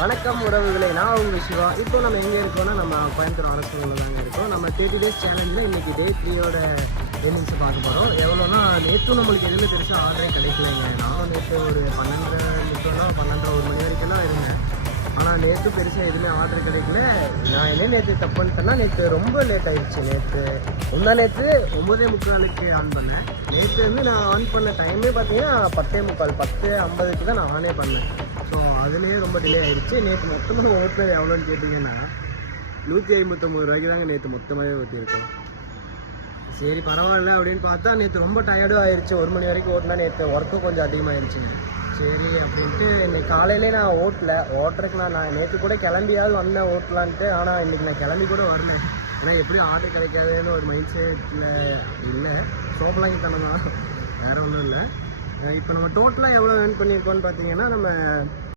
வணக்கம் உறவுகளை, நான் உங்கள் சிவா. இப்போ நம்ம எங்கே இருக்கோம்னா நம்ம கோயம்புத்தூர் அரசூரில் தாங்க இருக்கோம். நம்ம 30 days சேலஞ்சில் இன்றைக்கி டே 3யோட எர்னிங்ஸை பார்க்க போகிறோம். எவ்வளோனா நேற்றும் நம்மளுக்கு எதுவுமே பெருசாக ஆர்டரே கிடைக்கலைங்க. நானும் நேற்று ஒரு 12 1 மணி வரைக்கும் இருந்தேன். ஆனால் நேற்று பெருசாக எதுவுமே ஆர்டர் கிடைக்கல. நான் என்ன நேற்று தப்பு பண்ணிட்டேன்னா, நேற்று ரொம்ப லேட் ஆகிடுச்சு. நேற்று 9:45 ஆன் பண்ணேன். நேற்று வந்து நான் ஆன் பண்ண டைமே பார்த்தீங்கன்னா 10:50 தான் நான் ஆனே பண்ணேன். ஸோ அதுலேயே ரொம்ப டிலே ஆகிடுச்சு. நேற்று மொத்தமாக ஓட்டுறது எவ்வளோன்னு கேட்டிங்கன்னா 159 ரூபாய்க்கு தாங்க நேற்று மொத்தமாகவே ஓட்டியிருக்கோம். சரி பரவாயில்ல அப்படின்னு பார்த்தா நேற்று ரொம்ப டயர்டும் ஆயிடுச்சு. 1 மணி வரைக்கும் ஓட்டினா நேற்று ஒர்க்கும் கொஞ்சம் அதிகமாகிடுச்சுங்க. சரி அப்படின்ட்டு இன்னைக்கு காலையிலே நான் ஓட்டுறதுக்கு நான் நேற்று கூட கிளம்பியாவது வந்தேன் ஓட்டலான்ட்டு. ஆனால் இன்றைக்கி நான் கிளம்பி கூட வரல. ஏன்னா எப்படி ஆர்டர் கிடைக்காதுன்னு ஒரு மைண்ட் செட்டில் இல்லை. சோப்பலாங்கி தனம் தான், வேறு ஒன்றும் இல்லை. இப்போ நம்ம டோட்டலாக எவ்வளோ ஏர்ன் பண்ணியிருக்கோம்னு பார்த்தீங்கன்னா, நம்ம